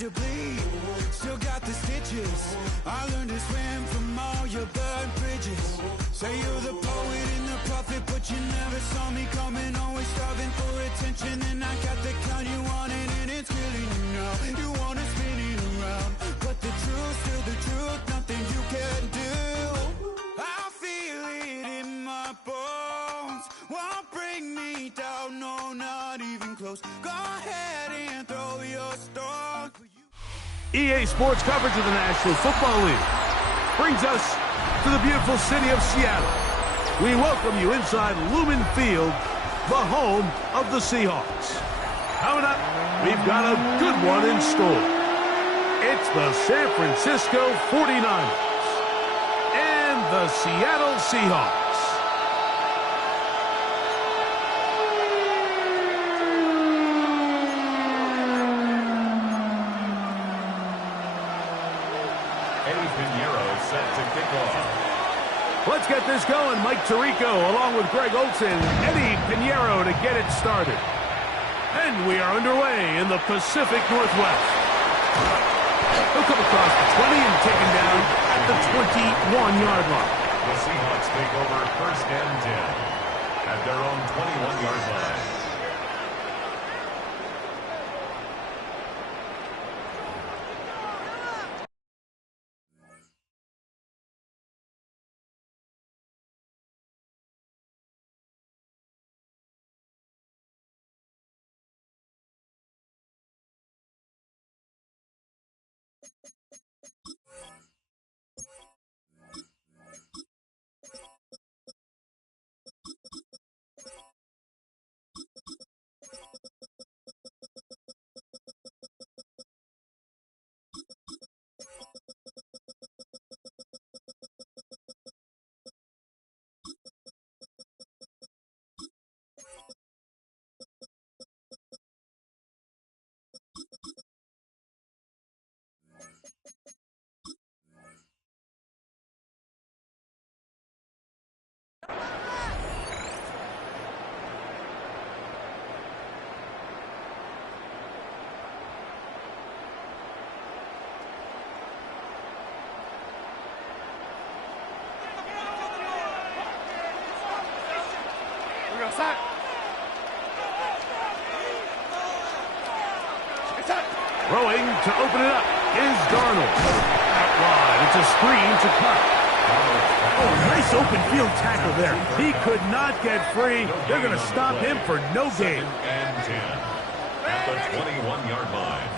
to bleed, still got the stitches. I learned to swim from all your burnt bridges. Say you're the poet and the prophet, but you never saw me coming. Always starving for attention, and I got the kind you wanted, and it's killing you now. You wanna spin it around, but the truth's still the truth. Nothing you can do. I feel it in my bones. Won't bring me down, no, not even close. Go ahead and throw your stone. EA Sports coverage of the National Football League brings us to the beautiful city of Seattle. We welcome you inside Lumen Field, the home of the Seahawks. Coming up, we've got a good one in store. It's the San Francisco 49ers and the Seattle Seahawks. Let's get this going. Mike Tirico along with Greg Olson, Eddie Pinheiro to get it started. And we are underway in the Pacific Northwest. He'll come across the 20 and taken down at the 21-yard line. The Seahawks take over first and 10 at their own 21-yard line. Throwing to open it up is Darnold. Out wide, it's a screen to cut. Oh, nice open field tackle there. He could not get free. They're going to stop him for no gain. And 10 at the 21-yard line.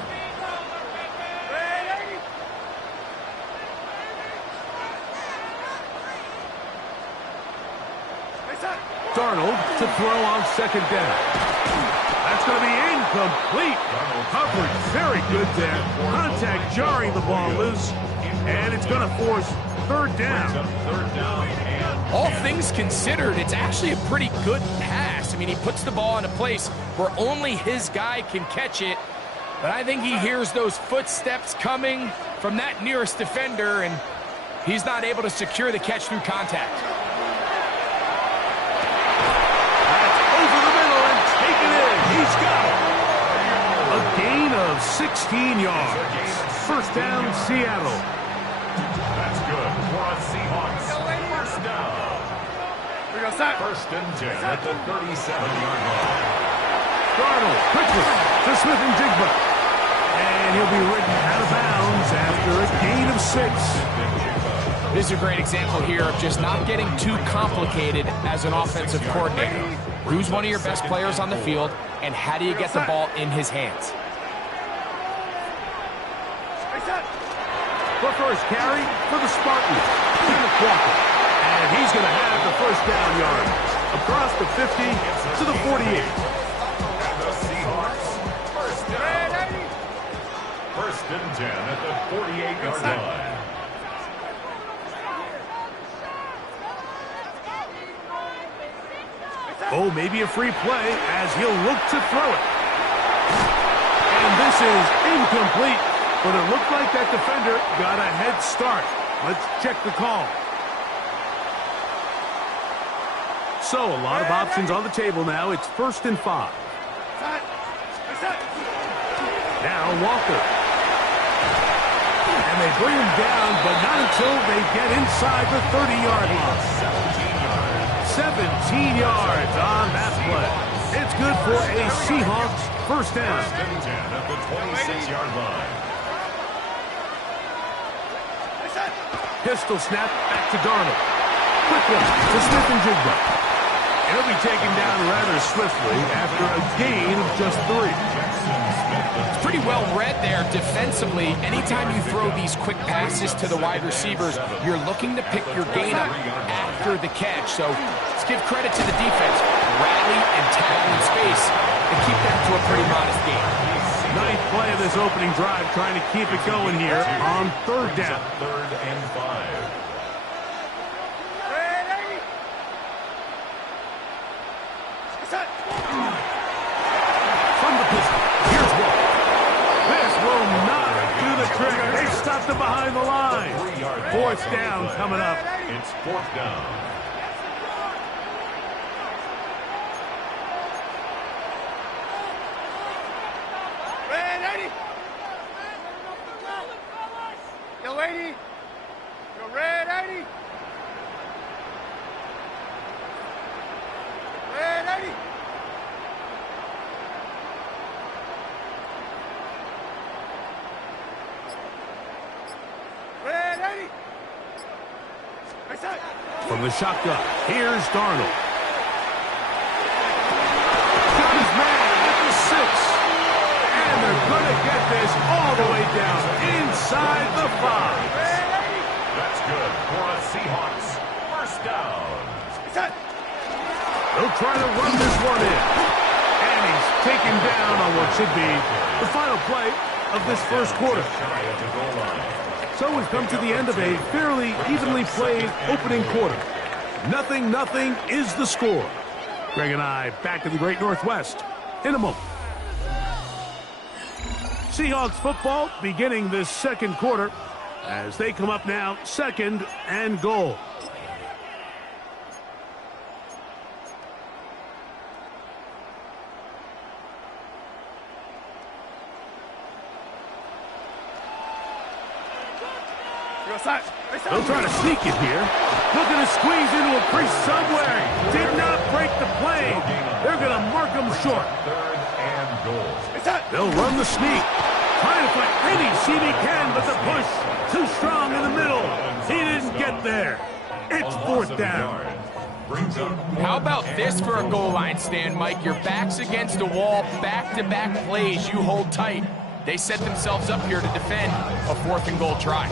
Darnold to throw on second down. That's going to be incomplete. Coverage very good there. Contact jarring the ball loose. And it's going to force third down. All things considered, it's actually a pretty good pass. I mean, he puts the ball in a place where only his guy can catch it. But I think he hears those footsteps coming from that nearest defender, and he's not able to secure the catch through contact. He's got it. A gain of 16 yards. First down, Seattle. That's good for a Seahawks. First down. First and 10 at the 37-yard line. Darnold quickly to Smith-Njigba. And he'll be ridden out of bounds after a gain of 6. This is a great example here of just not getting too complicated as an offensive coordinator. Who's one of your best players on the field, and how do you get the ball in his hands? The first carry for the Spartans. Kenneth Walker. And he's going to have the first down yard. Across the 50 to the 48. The Seahawks. First down. First and 10 at the 48-yard line. Oh, maybe a free play as he'll look to throw it. And this is incomplete, but it looked like that defender got a head start. Let's check the call. So, a lot of options on the table now. It's 1st and 5. Now, Walker. They'll bring him down, but not until they get inside the 30-yard line. 17 yards on that play. It's good for a Seahawks first down. First and 10 at the 26-yard line. Pistol snap back to Darnold. Quick one to Smith-Njigba. He'll be taken down rather swiftly after a gain of just 3. It's pretty well read there defensively. Anytime you throw these quick passes to the wide receivers, you're looking to pick your gain up after the catch. So let's give credit to the defense. Rally and tackle in space and keep that to a pretty modest gain. Ninth play of this opening drive, trying to keep it going here on third down. Third and 5. From the pistol, here's one. This will not do the trick. They stopped him behind the line. Fourth down coming up. It's fourth down. Yo, lady. Yo, red 80. Red 80. Red 80. From the shotgun, here's Darnold. Got his man at the 6. And they're going to get this all the way down inside the 5. That's good for a Seahawks first down. They'll try to run this one in. And he's taken down on what should be the final play of this first quarter. Shy of the goal line. So we've come to the end of a fairly evenly played opening quarter. 0-0 is the score. Greg and I back in the Great Northwest in a moment. Seahawks football beginning this second quarter as they come up now, 2nd and goal. They'll try to sneak it here. Looking to squeeze into a crease somewhere. Did not break the plane. They're going to mark him short. Third and goal. They'll run the sneak. Trying to find any seam he can, but the push too strong in the middle. He didn't get there. It's fourth down. How about this for a goal line stand, Mike? Your back's against the wall, back-to-back plays. You hold tight. They set themselves up here to defend a 4th and goal try.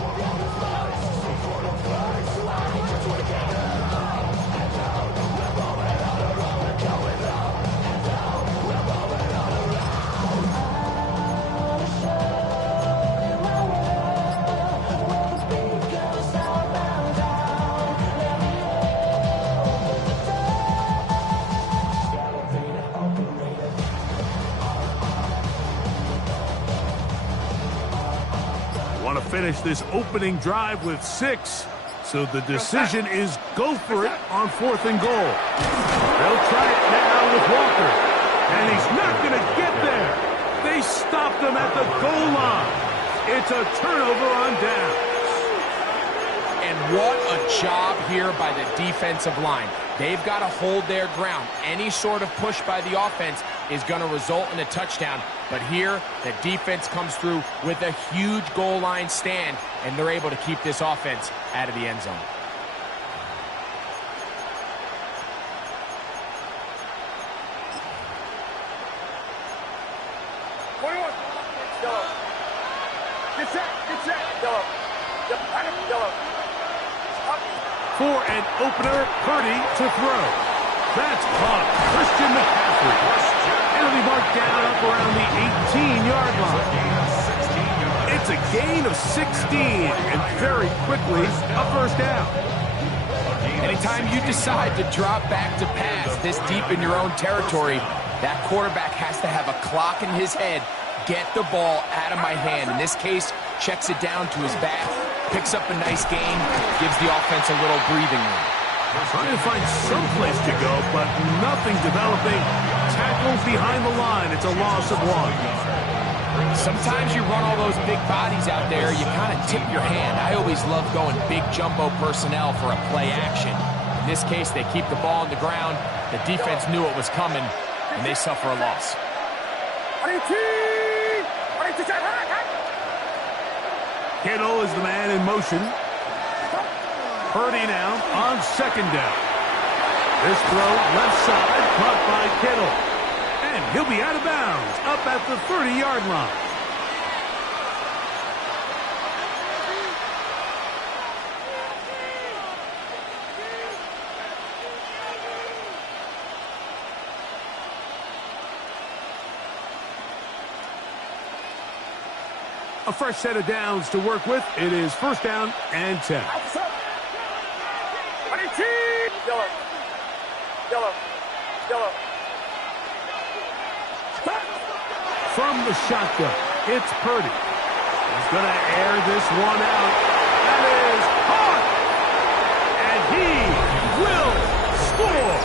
Finish this opening drive with 6. So the decision is go for it on 4th and goal. They'll try it now with Walker. And he's not going to get there. They stopped him at the goal line. It's a turnover on down. And what a job here by the defensive line. They've got to hold their ground. Any sort of push by the offense is going to result in a touchdown. But here, the defense comes through with a huge goal line stand, and they're able to keep this offense out of the end zone. For an opener, Purdy to throw. That's caught. Christian McCaffrey. It'll be marked down up around the 18-yard line. It's a gain of 16, and very quickly a first down. Anytime you decide to drop back to pass this deep in your own territory, that quarterback has to have a clock in his head. Get the ball out of my hand. In this case, checks it down to his back, picks up a nice gain, gives the offense a little breathing room. Trying to find some place to go, but nothing developing. Tackles behind the line. It's a loss of 1. Sometimes you run all those big bodies out there, you kind of tip your hand. I always love going big jumbo personnel for a play action. In this case, they keep the ball on the ground. The defense knew it was coming, and they suffer a loss. Kittle is the man in motion. Purdy now on second down. This throw left side, caught by Kittle. And he'll be out of bounds, up at the 30-yard line. A fresh set of downs to work with. It is first down and 10. From the shotgun, it's Purdy. He's going to air this one out. That is caught! And he will score!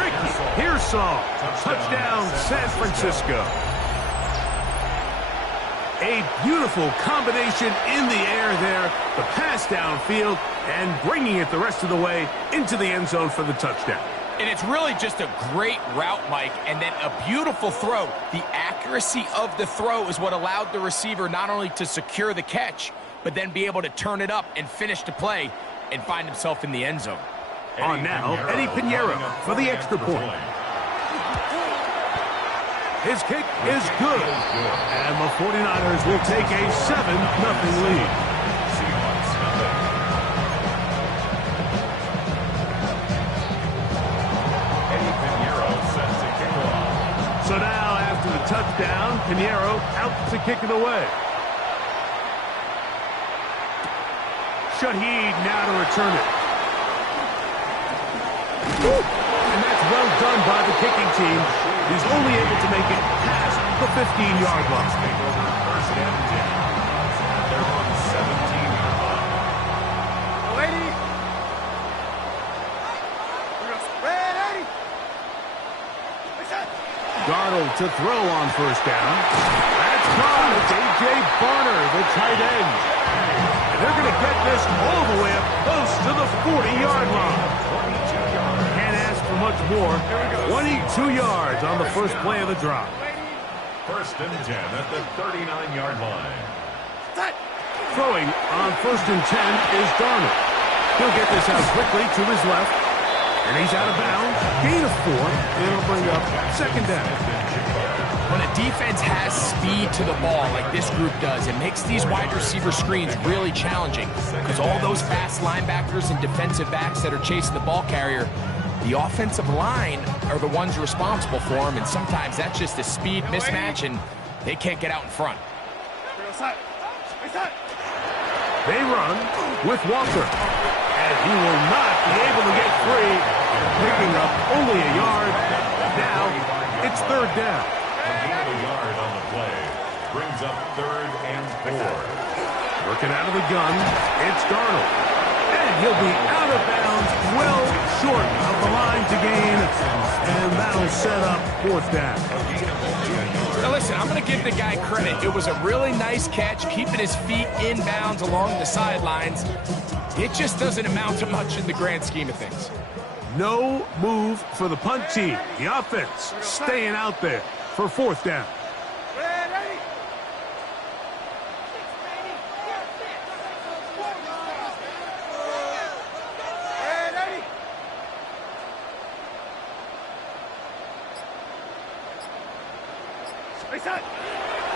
Ricky Pearsall, touchdown San Francisco. A beautiful combination in the air there, the pass downfield, and bringing it the rest of the way into the end zone for the touchdown. And it's really just a great route, Mike, and then a beautiful throw. The accuracy of the throw is what allowed the receiver not only to secure the catch, but then be able to turn it up and finish the play and find himself in the end zone. On now, Eddie Pinheiro for the extra point. His kick is good, and the 49ers will take a 7-0 lead. Eddie Pinheiro sets the kick off. So now, after the touchdown, Pinheiro out to kick it away. Shaheed now to return it. And that's well done by the kicking team. He's only able to make it past the 15-yard line. First and 10. They're on the 17-yard line. Lady. Darnold to throw on first down. That's caught. It's A.J. Barner, the tight end. And they're going to get this all the way up close to the 40-yard line. Can't ask for much more. 22 yards on the first play of the drop. First and 10 at the 39-yard line. Throwing on first and 10 is Darnold. He'll get this out quickly to his left. And he's out of bounds. Gain of 4. And it'll bring up second down. When a defense has speed to the ball like this group does, it makes these wide receiver screens really challenging because all those fast linebackers and defensive backs that are chasing the ball carrier, the offensive line are the ones responsible for them, and sometimes that's just a speed mismatch, and they can't get out in front. They run with Walker, and he will not be able to get free, picking up only a yard. Now it's third down. A gain of a yard on the play brings up third and 4. Working out of the gun, it's Darnold. And he'll be out of bounds, well short of the line to gain, and that'll set up fourth down. Now listen, I'm going to give the guy credit. It was a really nice catch, keeping his feet inbounds along the sidelines. It just doesn't amount to much in the grand scheme of things. No move for the punt team. The offense staying out there for fourth down.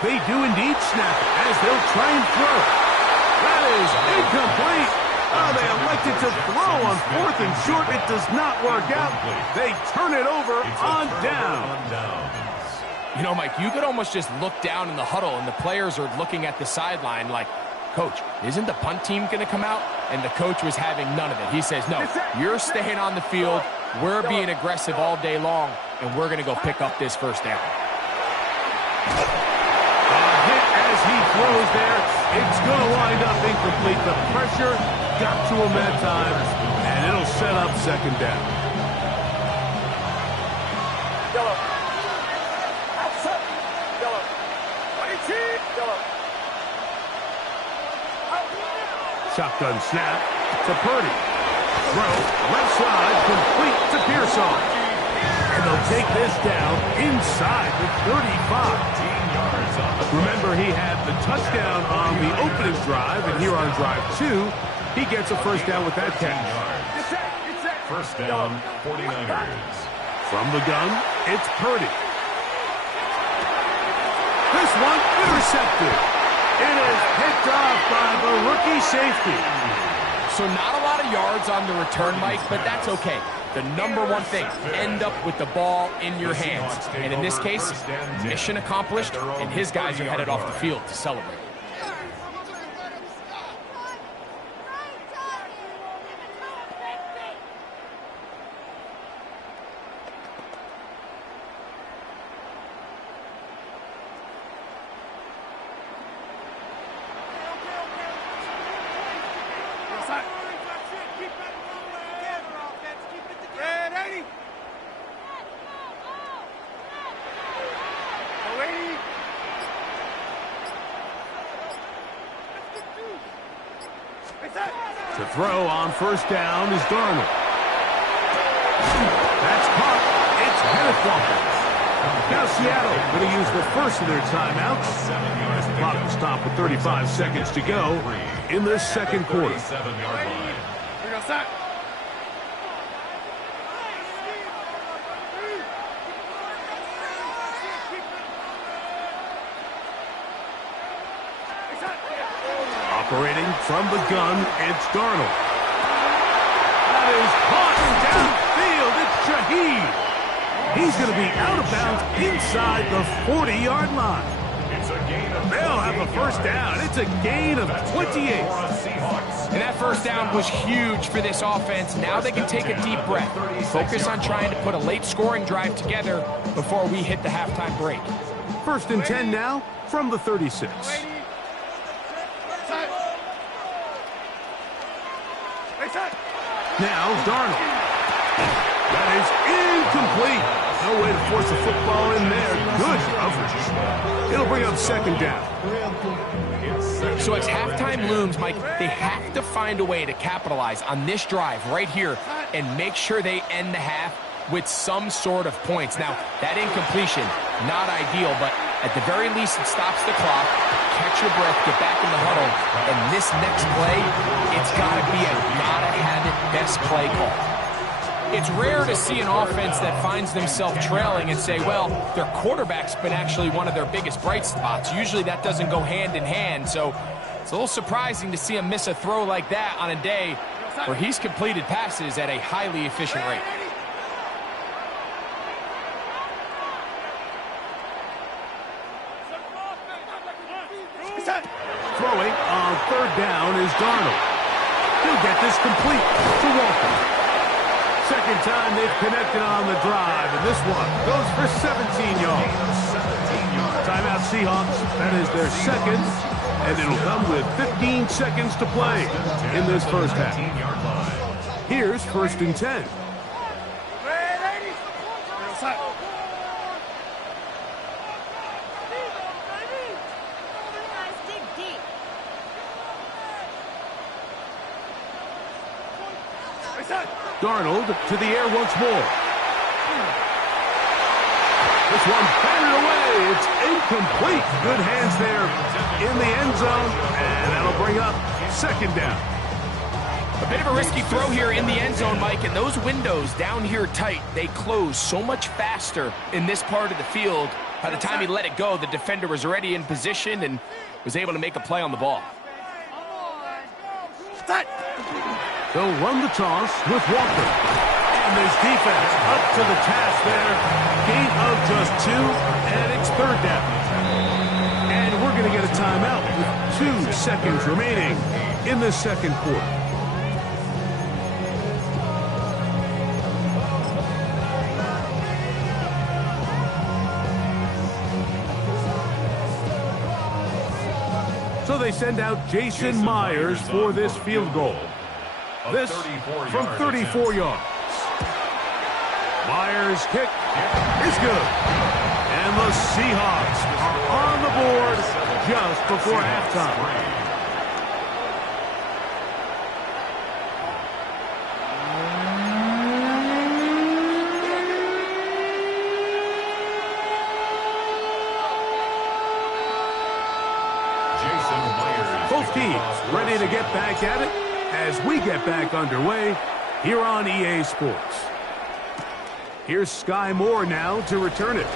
They do indeed snap it as they'll try and throw. That is incomplete. Oh, they elected to throw on fourth and short. It does not work out. They turn it over on down. You know, Mike, you could almost just look down in the huddle, and the players are looking at the sideline like, Coach, isn't the punt team going to come out? And the coach was having none of it. He says, no, you're staying on the field. We're being aggressive all day long, and we're going to go pick up this first down. Hit as he throws there. It's going to wind up incomplete. The pressure got to him that time, and it'll set up second down. Shotgun snap to Purdy. Throw, left side, complete to Pearsall. And they'll take this down inside the 35. Remember, he had the touchdown on the opening drive, and here on drive 2, he gets a first down with that catch. First down, 49ers. From the gun, it's Purdy. This one intercepted. It is picked off by the rookie safety. So not a lot of yards on the return, Mike, but that's okay. The number one thing, end up with the ball in your hands. And in this case, mission accomplished, and his guys are headed off the field to celebrate. To throw on first down is Darnold. That's caught. It's Kenneth Walker. Now Seattle going to use the first of their timeouts. Clock will stop with 35 seconds to go in this second quarter. Operating from the gun, it's Darnold. That is caught downfield. It's Shaheed. He's going to be out of bounds inside the 40-yard line. They'll have a first down. It's a gain of 28. And that first down was huge for this offense. Now they can take a deep breath. Focus on trying to put a late scoring drive together before we hit the halftime break. First and 10 now from the 36. Now Darnold. That is incomplete. No way to force a football in there. Good coverage. It'll bring up second down. So as halftime looms, Mike, they have to find a way to capitalize on this drive right here and make sure they end the half with some sort of points. Now, that incompletion, not ideal, but at the very least it stops the clock. Catch your breath, get back in the huddle, and this next play, it's got to be a gotta-have-it best play call. It's rare to see an offense that finds themselves trailing and say, well, their quarterback's been actually one of their biggest bright spots. Usually that doesn't go hand in hand, so it's a little surprising to see him miss a throw like that on a day where he's completed passes at a highly efficient rate. Throwing on third down is Darnold. He'll get this complete to Walker. Second time they've connected on the drive, and this one goes for 17 yards. Timeout Seahawks. That is their second, and it'll come with 15 seconds to play in this first half. Here's first and 10. Darnold to the air once more. This one batted away. It's incomplete. Good hands there in the end zone, and that'll bring up second down. A bit of a risky throw here in the end zone, Mike, and those windows down here tight, they close so much faster in this part of the field. By the time he let it go, the defender was already in position and was able to make a play on the ball. They'll run the toss with Walker. And this defense up to the task there. Gain of just 2, and it's third down. And we're going to get a timeout with 2 seconds remaining in the second quarter. So they send out Jason Myers for this field goal. This from 34 yards. Myers' kick is good. And the Seahawks are on the board just before halftime. Both teams ready to get back at it as we get back underway here on EA Sports. Here's Sky Moore now to return it.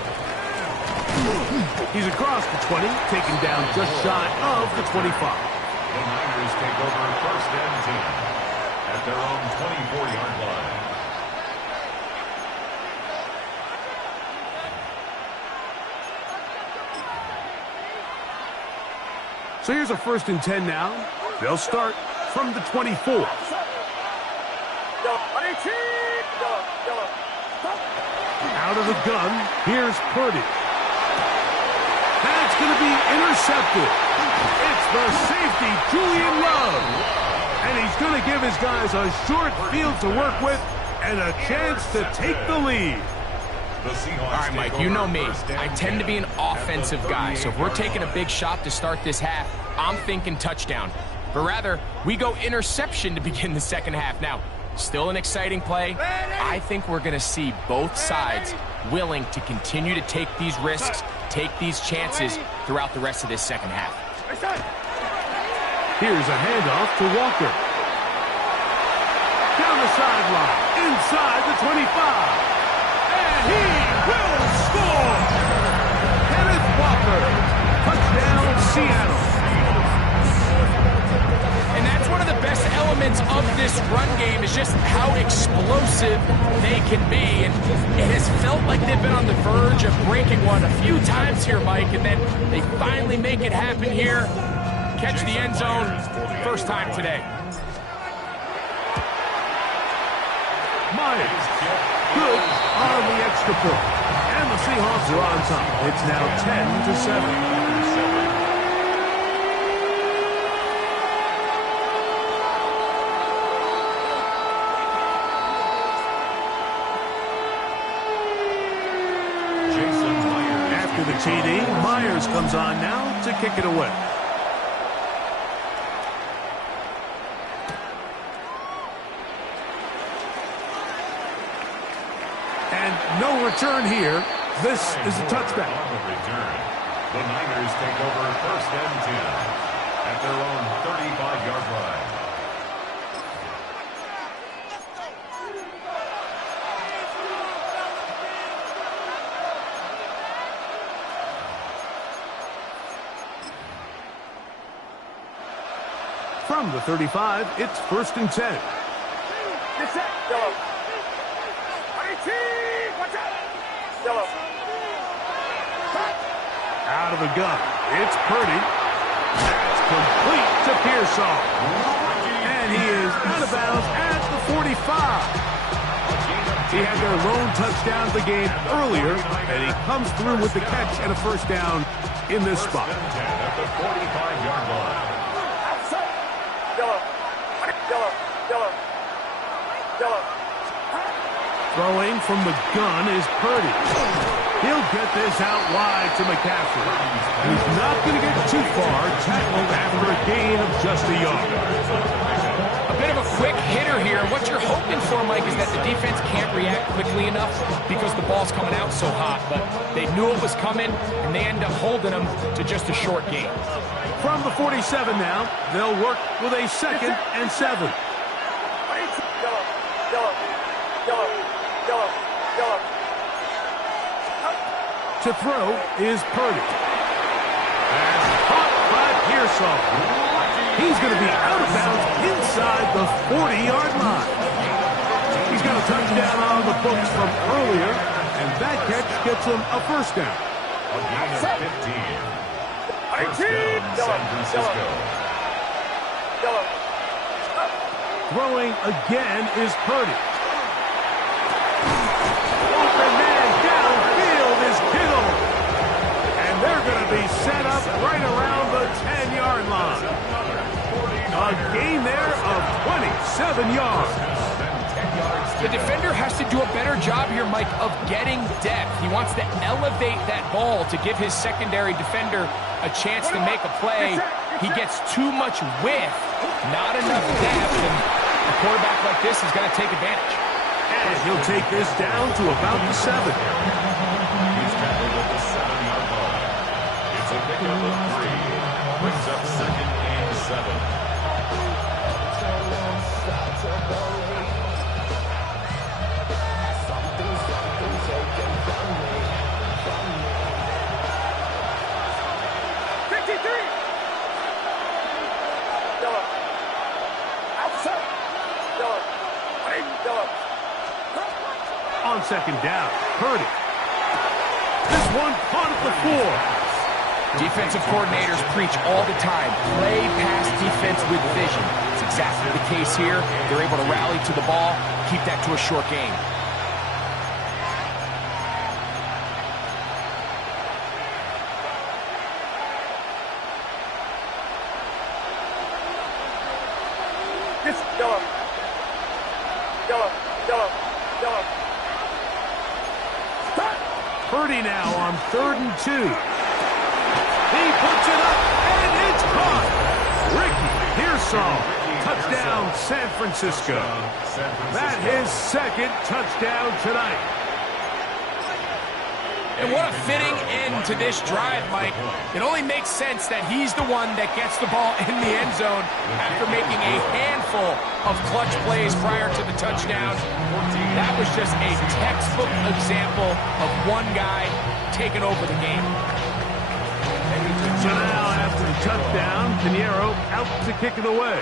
He's across the 20, taken down just shy of the 25. The Niners take over 1st and 10 at their own 24-yard line. So here's a 1st and 10 now. They'll start from the 24. Out of the gun, here's Purdy. That's going to be intercepted. It's the safety, Julian Love. And he's going to give his guys a short field to work with and a chance to take the lead. All right, Mike, you know me. I tend to be an offensive guy, so if we're taking a big shot to start this half, I'm thinking touchdown. But rather, we go interception to begin the second half. Now, still an exciting play. I think we're going to see both sides willing to continue to take these risks, take these chances throughout the rest of this second half. Here's a handoff to Walker. Down the sideline, inside the 25. And he will score! Kenneth Walker, touchdown Seattle. And that's one of the best elements of this run game is just how explosive they can be. And it has felt like they've been on the verge of breaking one a few times here, Mike, and then they finally make it happen here. Catch the end zone, first time today. Myers, good on the extra point. And the Seahawks are on top. It's now 10-7. After the TD, Myers comes on now to kick it away. No return here. This is a touchback. On the return, the Niners take over 1st and 10 at their own 35-yard line. From the 35, it's 1st and 10. Out of the gun, it's Purdy. That's complete to Pearsall. And he is out of bounds at the 45. He had their lone touchdown of the game earlier, and he comes through with the catch and a 1st down in this spot. At the 45-yard line. Throwing from the gun is Purdy. He'll get this out wide to McCaffrey. He's not going to get too far, tackled after a gain of just a yard. A bit of a quick hitter here. What you're hoping for, Mike, is that the defense can't react quickly enough because the ball's coming out so hot. But they knew it was coming, and they end up holding them to just a short gain. From the 47 now, they'll work with a 2nd and 7. To throw is Purdy. That's caught by Pearsall. He's going to be out of bounds inside the 40-yard line. He's got a touchdown on the books from earlier, and that catch gets him a 1st down. A gain of 15. 1st down, San Francisco. Throwing again is Purdy. Open man downfield is Kittle. And they're going to be set up right around the 10-yard line. A gain there of 27 yards. The defender has to do a better job here, Mike, of getting depth. He wants to elevate that ball to give his secondary defender a chance to make a play. He gets too much width, not enough depth, and a quarterback like this is going to take advantage. And he'll take this down to about the 7. He's tackled at the 7-yard line. It's a pickup of 3. Brings up 2nd and 7. second down. Purdy. This one caught at the 4. Defensive coordinators preach all the time, play pass defense with vision. It's exactly the case here. They're able to rally to the ball, keep that to a short game. Purdy now on 3rd and 2. He puts it up, and it's caught. Ricky Pearsall, touchdown San Francisco. That's his second touchdown tonight. And what a fitting end to this drive, Mike. It only makes sense that he's the one that gets the ball in the end zone after making a handful of clutch plays prior to the touchdown. That was just a textbook example of one guy taking over the game. So now, after the touchdown, Pinheiro out to kick it away.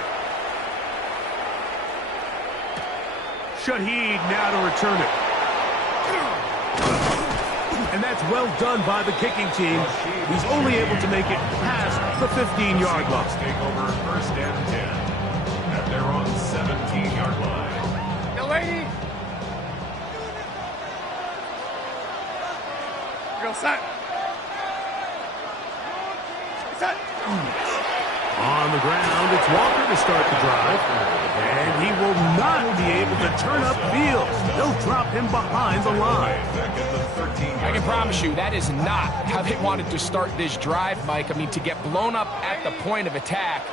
Shaheed now to return it. And that's well done by the kicking team. He's only able to make it past the 15-yard line. Take over 1st and 10 at their own 17-yard line. Yo, lady. Go set. Set. On the ground, it's Walker to start the drive. And he will not be able to turn upfield. They'll drop him behind the line. I can promise you that is not how they wanted to start this drive, Mike. I mean, to get blown up at the point of attack,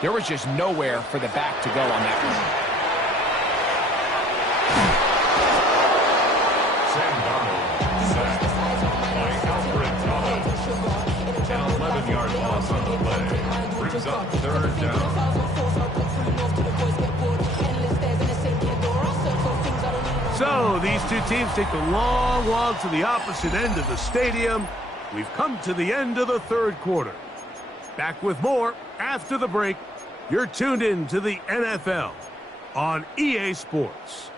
there was just nowhere for the back to go on that one. Sam Darnold sacked by Alfred Thomas. An 11-yard loss on the play. Brings up 3rd down. So these two teams take a long walk to the opposite end of the stadium. We've come to the end of the 3rd quarter. Back with more after the break. You're tuned in to the NFL on EA Sports.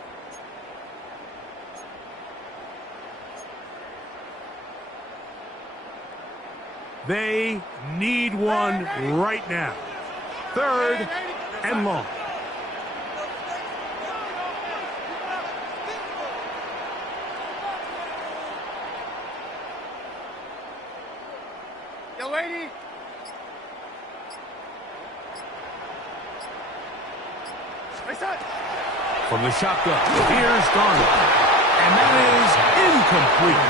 They need one right now. 3rd and long. Yo, lady. From the shotgun, here's Darnold. And that is incomplete.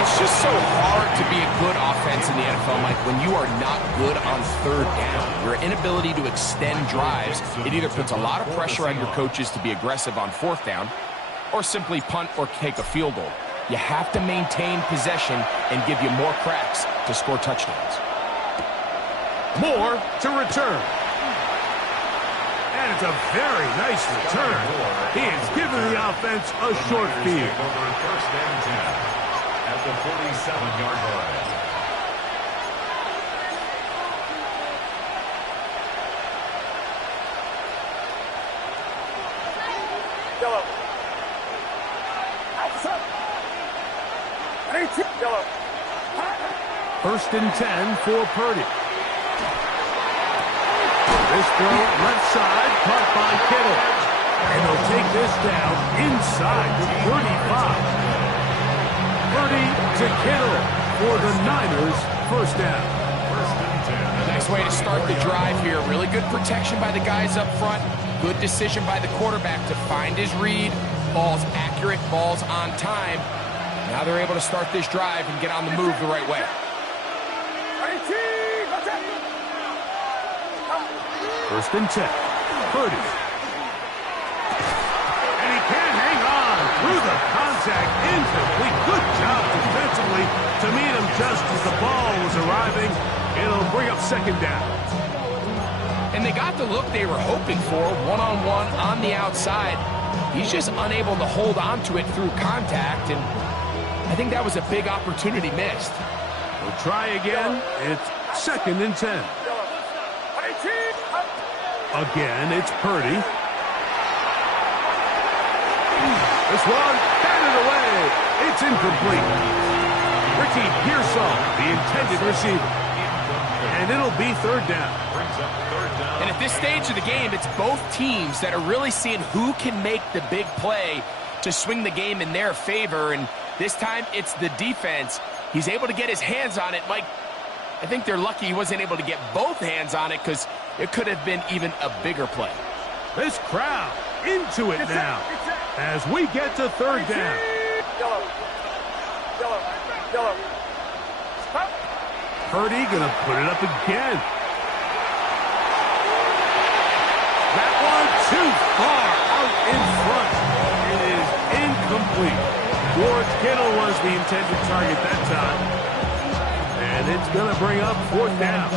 It's just so hard to be a good offense in the NFL, Mike, when you are not good on 3rd down. Your inability to extend drives, it either puts a lot of pressure on your coaches to be aggressive on 4th down or simply punt or take a field goal. You have to maintain possession and give you more cracks to score touchdowns. Moore to return. And it's a very nice return. He has given the offense a short field. Over 1st and 10 at the 47-yard line. First and 10 for Purdy. This throw left side, caught by Kittle. And they'll take this down inside the 35. Purdy to Kittle for the Niners, 1st down. Nice way to start the drive here. Really good protection by the guys up front. Good decision by the quarterback to find his read. Ball's accurate, ball's on time. Now they're able to start this drive and get on the move the right way. First and 10. Purdy. And he can't hang on through the contact. Incomplete. Good job defensively to meet him just as the ball was arriving. It'll bring up 2nd down. And they got the look they were hoping for, one-on-one on the outside. He's just unable to hold on to it through contact, and I think that was a big opportunity missed. We'll try again. It's 2nd and 10. Again, it's Purdy. This one, and it away. It's incomplete. Ricky Pearsall, the intended receiver. And it'll be third down. And at this stage of the game, it's both teams that are really seeing who can make the big play to swing the game in their favor. And this time, it's the defense. He's able to get his hands on it. Mike, I think they're lucky he wasn't able to get both hands on it because it could have been even a bigger play. This crowd into it now as we get to third down. Purdy gonna put it up again. That one too far out in front. It is incomplete. George Kittle was the intended target that time. And it's gonna bring up fourth down.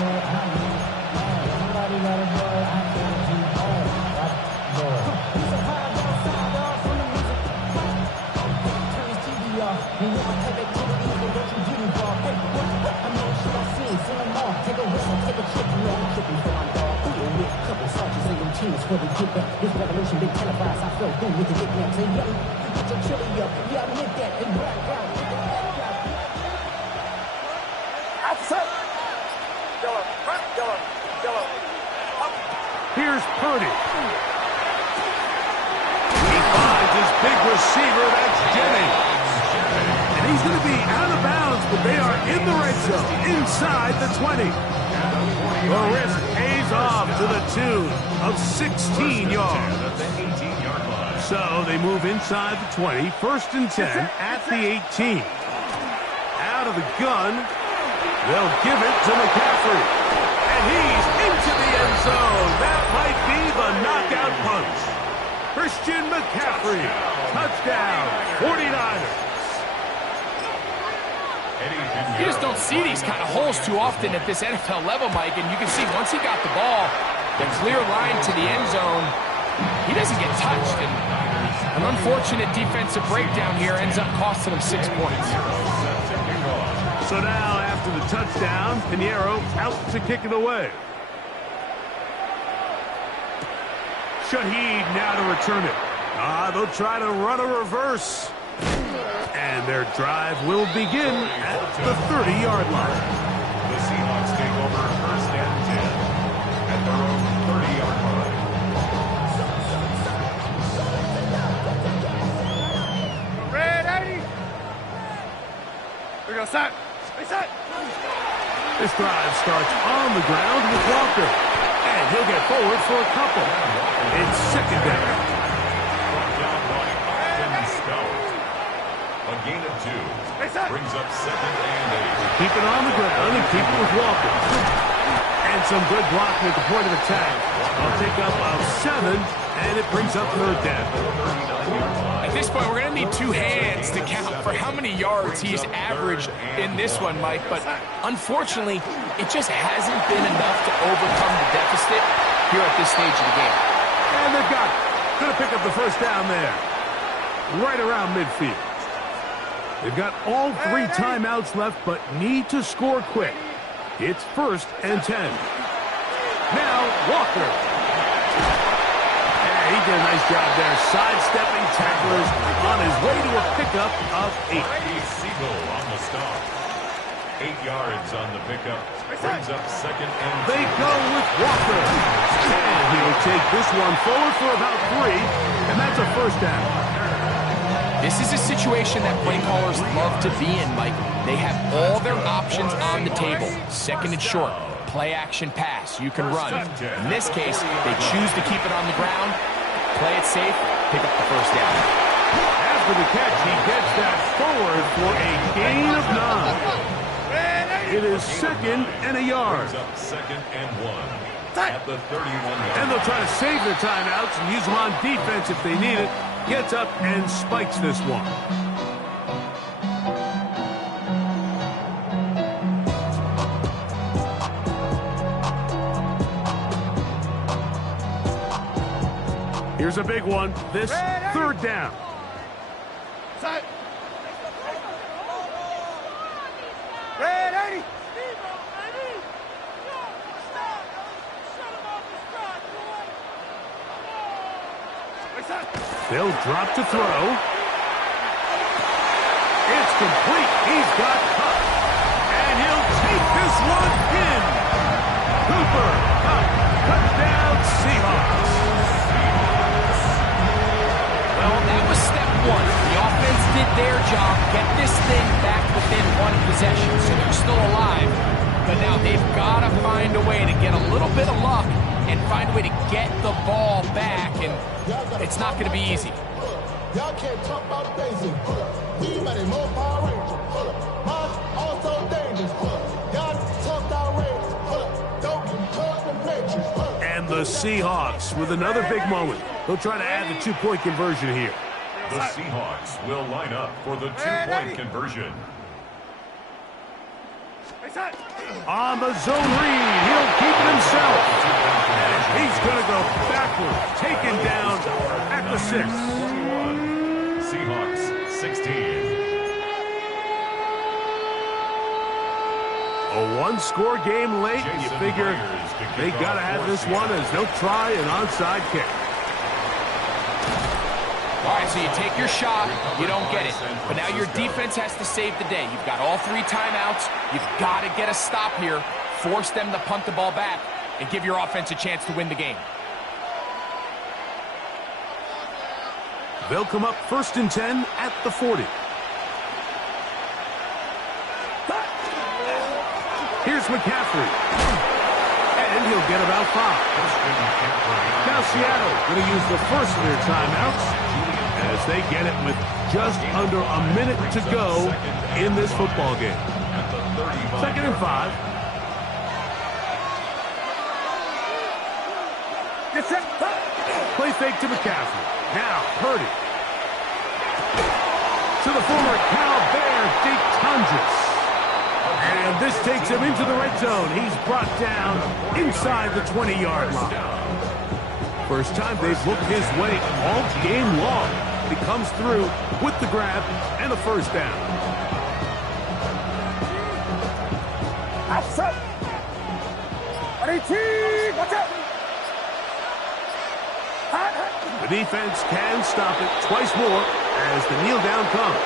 This revolution been televised. I felt good with the nickname. Say, yo, put your chili up. Yeah, I admit that. And black out. Outside. Here's Purdy. He finds his big receiver. That's Jennings. And he's going to be out of bounds, but they are in the red zone, inside the 20. The risk pays off to the tune of 16 yards. So they move inside the 20, first and 10 at the 18. Out of the gun, they'll give it to McCaffrey. And he's into the end zone. That might be the knockout punch. Christian McCaffrey, touchdown, 49ers. You just don't see these kind of holes too often at this NFL level, Mike, and you can see once he got the ball, the clear line to the end zone, he doesn't get touched, and an unfortunate defensive breakdown here ends up costing him 6 points. So now, after the touchdown, Pinheiro out to kick it away. Shaheed now to return it. They'll try to run a reverse. And their drive will begin at the 30-yard line. The Seahawks take over first and 10 at their own 30-yard line. Ready? We're going to set. Reset. This drive starts on the ground with Walker. And he'll get forward for a couple. It's second down. A gain of 2 brings up second and 8. Keep it on the ground and keep it with Walker. And some good blocking at the point of attack. I'll take up a 7, and it brings up third down. At this point, we're going to need 2 hands to count for how many yards he's averaged in this one, Mike. But unfortunately, it just hasn't been enough to overcome the deficit here at this stage of the game. And they've got it. Going to pick up the first down there. Right around midfield. They've got all 3 timeouts left, but need to score quick. It's first and 10. Now, Walker. Yeah, he did a nice job there, sidestepping tacklers on his way to a pickup of 8. Siegel on the stop. 8 yards on the pickup. Brings up second and 2. They go with Walker. And he'll take this one forward for about 3, and that's a first down. This is a situation that play callers love to be in, Mike. They have all their options on the table. Second and short, play action pass, you can run. In this case, they choose to keep it on the ground, play it safe, pick up the first down. After the catch, he gets that forward for a gain of 9. It is second and a yard. Second and 1 at the 31-yard. And they'll try to save their timeouts and use them on defense if they need it. Gets up and spikes this one. Here's a big one. This third down. Set. Ready? They'll drop to throw. complete. He's got Cup. And he'll take this one in. Cooper Cup. Touchdown Seahawks. Well, that was step one. The offense did their job, get this thing back within one possession, so they're still alive. But now they've got to find a way to get a little bit of luck and find a way to get the ball back, and it's not going to be easy. Y'all can't talk about basic. We money more Power Ranger. Mine also dangerous. Y'all talk outrageous. Don't get caught in the matrix. And the Seahawks with another big moment. They'll try to add the two-point conversion here. The Seahawks will line up for the two-point conversion. On the zone read, he'll keep it himself. And he's going to go backward, taken down at the 6. Seahawks 16. A one-score game late, and you figure they got to have this one as they'll try an onside kick. All right, so you take your shot, you don't get it. But now your defense has to save the day. You've got all 3 timeouts. You've got to get a stop here, force them to punt the ball back, and give your offense a chance to win the game. They'll come up 1st and 10 at the 40. Here's McCaffrey. And he'll get about 5. Now Seattle going to use the first of their timeouts as they get it with just under a minute to go in this football game. 2nd and 5. Play fake to McCaffrey. Now Purdy. To the former Cal Bear, Jake Tundras. And this takes him into the red zone. He's brought down inside the 20-yard line. First time they've looked his way all game long. He comes through with the grab and a first down. Outside. Watch out. The defense can stop it twice more as the kneel down comes.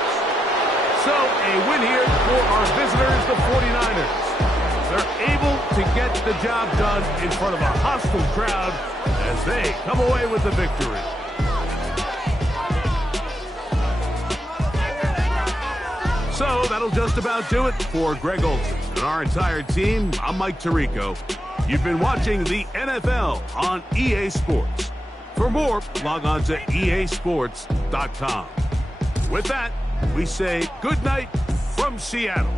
So a win here for our visitors, the 49ers. They're able to get the job done in front of a hostile crowd as they come away with the victory. So that'll just about do it for Greg Olsen and our entire team. I'm Mike Tirico. You've been watching the NFL on EA Sports. For more, log on to easports.com. With that, we say good night from Seattle.